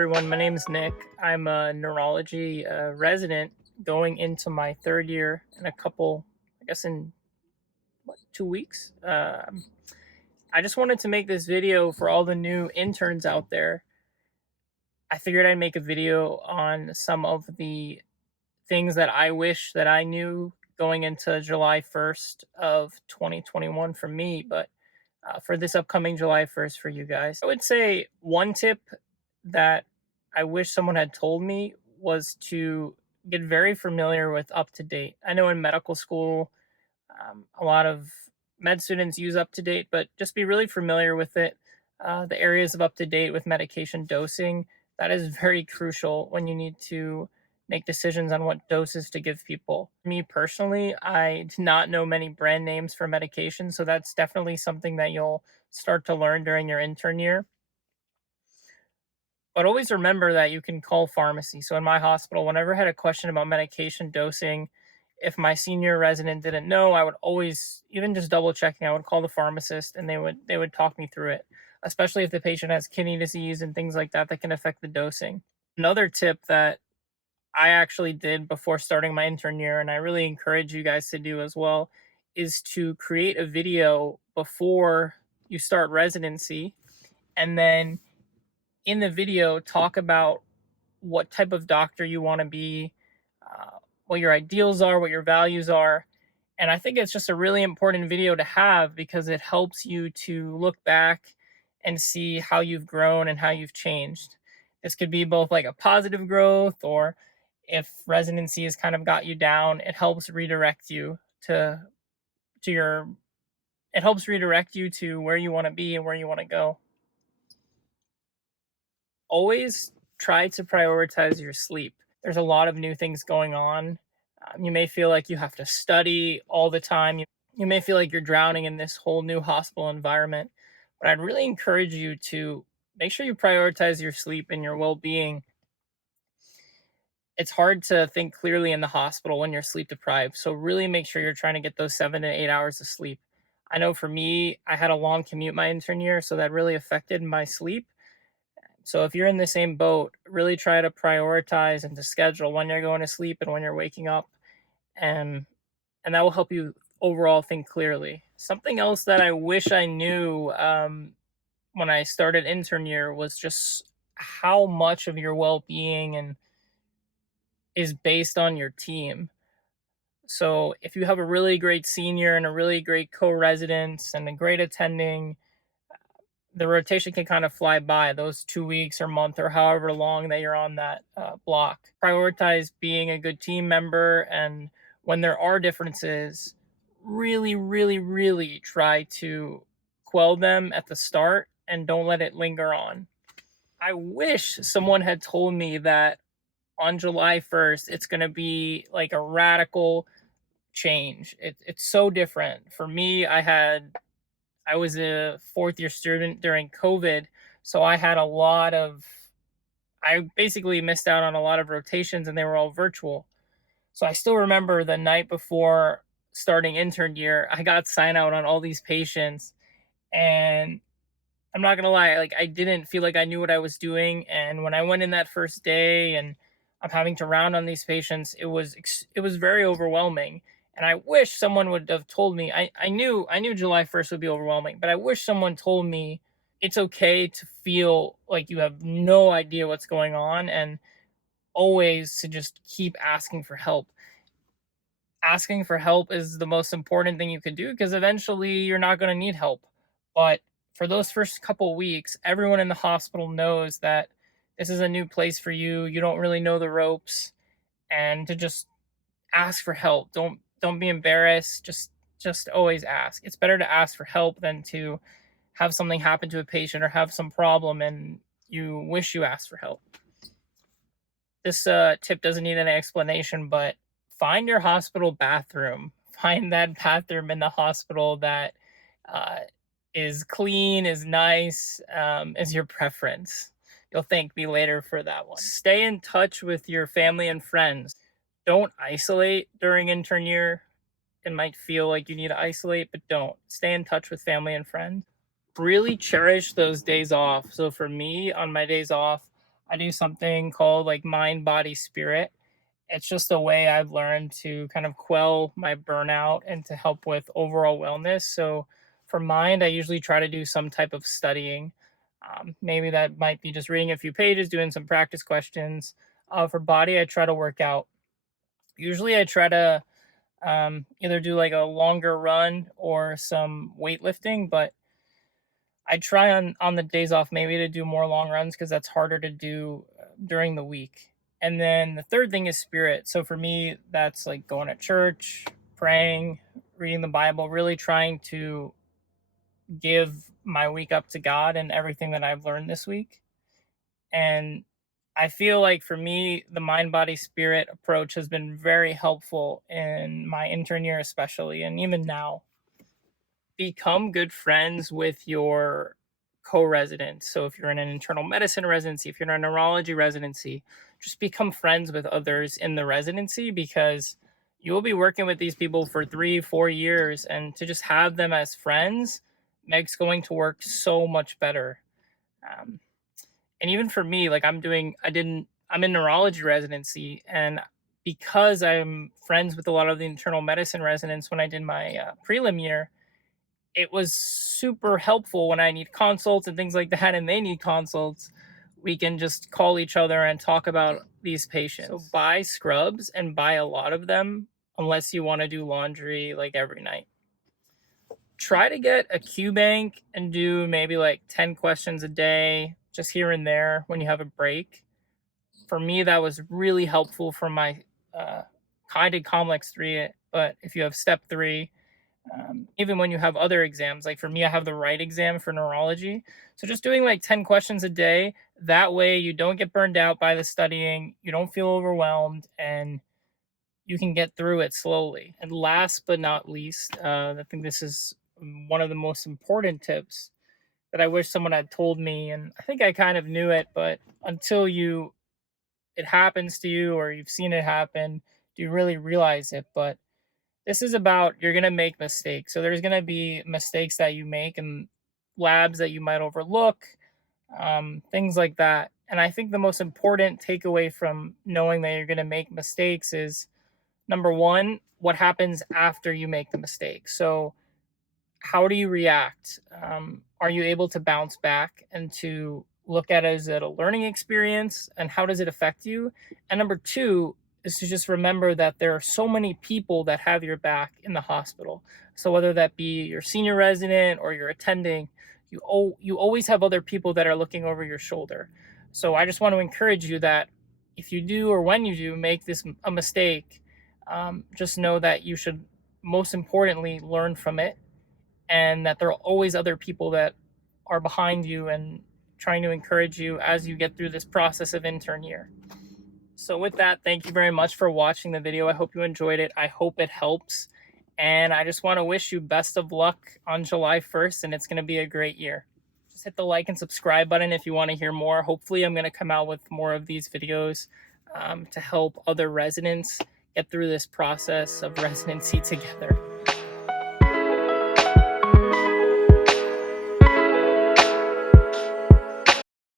everyone. My name is Nick. I'm a neurology resident going into my third year in a couple, I guess, in 2 weeks. I just wanted to make this video for all the new interns out there. I figured I'd make a video on some of the things that I wish that I knew going into July 1st of 2021 for me, but for this upcoming July 1st for you guys. I would say one tip that I wish someone had told me was to get very familiar with up to date. I know in medical school, a lot of med students use up to date, but just be really familiar with it. The areas of up to date with medication dosing, that is very crucial when you need to make decisions on what doses to give people. Me personally, I do not know many brand names for medication, so that's definitely something that you'll start to learn during your intern year. But always remember that you can call pharmacy. So in my hospital, whenever I had a question about medication dosing, if my senior resident didn't know, I would always, even just double checking, I would call the pharmacist and they would talk me through it, especially if the patient has kidney disease and things like that that can affect the dosing. Another tip that I actually did before starting my intern year, and I really encourage you guys to do as well, is to create a video before you start residency, and then in the video talk about what type of doctor you want to be, what your ideals are, what your values are. And I think it's just a really important video to have because it helps you to look back and see how you've grown and how you've changed. This could be both like a positive growth, or if residency has kind of got you down, it helps redirect you to your it helps redirect you to where you want to be and where you want to go. Always try to prioritize your sleep. There's a lot of new things going on. You may feel like you have to study all the time. You may feel like you're drowning in this whole new hospital environment. But I'd really encourage you to make sure you prioritize your sleep and your well being. It's hard to think clearly in the hospital when you're sleep deprived. So, really make sure you're trying to get those 7 to 8 hours of sleep. I know for me, I had a long commute my intern year, so that really affected my sleep. So if you're in the same boat, really try to prioritize and to schedule when you're going to sleep and when you're waking up, and and that will help you overall think clearly. Something else that I wish I knew when I started intern year was just how much of your well-being and is based on your team. So if you have a really great senior and a really great co-residence and a great attending, the rotation can kind of fly by those 2 weeks or month or however long that you're on that block. Prioritize being a good team member, and when there are differences, really, really, really try to quell them at the start and don't let it linger on. I wish someone had told me that on July 1st, it's going to be like a radical change. It's so different. For me, I was a fourth year student during COVID, so I basically missed out on a lot of rotations and they were all virtual. So I still remember the night before starting intern year, I got sign out on all these patients, and I'm not gonna lie, like I didn't feel like I knew what I was doing. And when I went in that first day and I'm having to round on these patients, it was very overwhelming. And I wish someone would have told me. I knew July 1st would be overwhelming, but I wish someone told me it's okay to feel like you have no idea what's going on, and always to just keep asking for help. Asking for help is the most important thing you can do because eventually you're not going to need help. But for those first couple weeks, everyone in the hospital knows that this is a new place for you. You don't really know the ropes, and to just ask for help. Don't be embarrassed. Just always ask. It's better to ask for help than to have something happen to a patient or have some problem and you wish you asked for help. This tip doesn't need any explanation, but find your hospital bathroom. Find that bathroom in the hospital that uh, is clean, is nice, is your preference. You'll thank me later for that one. Stay in touch with your family and friends. Don't isolate during intern year. It might feel like you need to isolate, but don't. Stay in touch with family and friends. Really cherish those days off. So for me, on my days off, I do something called like mind, body, spirit. It's just a way I've learned to kind of quell my burnout and to help with overall wellness. So for mind, I usually try to do some type of studying. Maybe that might be just reading a few pages, doing some practice questions. For body, I try to work out. Usually, I try to either do like a longer run or some weightlifting, but I try on the days off maybe to do more long runs because that's harder to do during the week. And then the third thing is spirit. So for me, that's like going to church, praying, reading the Bible, really trying to give my week up to God and everything that I've learned this week. And I feel like for me, the mind, body, spirit approach has been very helpful in my intern year, especially, and even now. Become good friends with your co-residents. So if you're in an internal medicine residency, if you're in a neurology residency, just become friends with others in the residency because you will be working with these people for 3, 4 years, and to just have them as friends makes going to work so much better. Um, and even for me, like I'm in neurology residency, and because I'm friends with a lot of the internal medicine residents when I did my prelim year, it was super helpful when I need consults and things like that, and they need consults. We can just call each other and talk about these patients. So buy scrubs and buy a lot of them unless you want to do laundry like every night. Try to get a Q bank and do maybe like 10 questions a day, just here and there when you have a break. For me, that was really helpful for my, uh, I did complex 3, but if you have step 3, even when you have other exams, like for me, I have the right exam for neurology. So just doing like 10 questions a day, that way you don't get burned out by the studying, you don't feel overwhelmed, and you can get through it slowly. And last but not least, I think this is one of the most important tips that I wish someone had told me. And I think I kind of knew it, but until it happens to you or you've seen it happen, do you really realize it? But this is about you're going to make mistakes. So there's going to be mistakes that you make and labs that you might overlook, things like that. And I think the most important takeaway from knowing that you're going to make mistakes is number one, what happens after you make the mistake. So how do you react? Are you able to bounce back and to look at it as a learning experience, and how does it affect you? And number two is to just remember that there are so many people that have your back in the hospital. So whether that be your senior resident or your attending, you always have other people that are looking over your shoulder. So I just want to encourage you that if you do or when you do make this a mistake, just know that you should most importantly learn from it, and that there are always other people that are behind you and trying to encourage you as you get through this process of intern year. So with that, thank you very much for watching the video. I hope you enjoyed it. I hope it helps. And I just want to wish you best of luck on July 1st, and it's going to be a great year. Just hit the like and subscribe button if you want to hear more. Hopefully I'm going to come out with more of these videos to help other residents get through this process of residency together.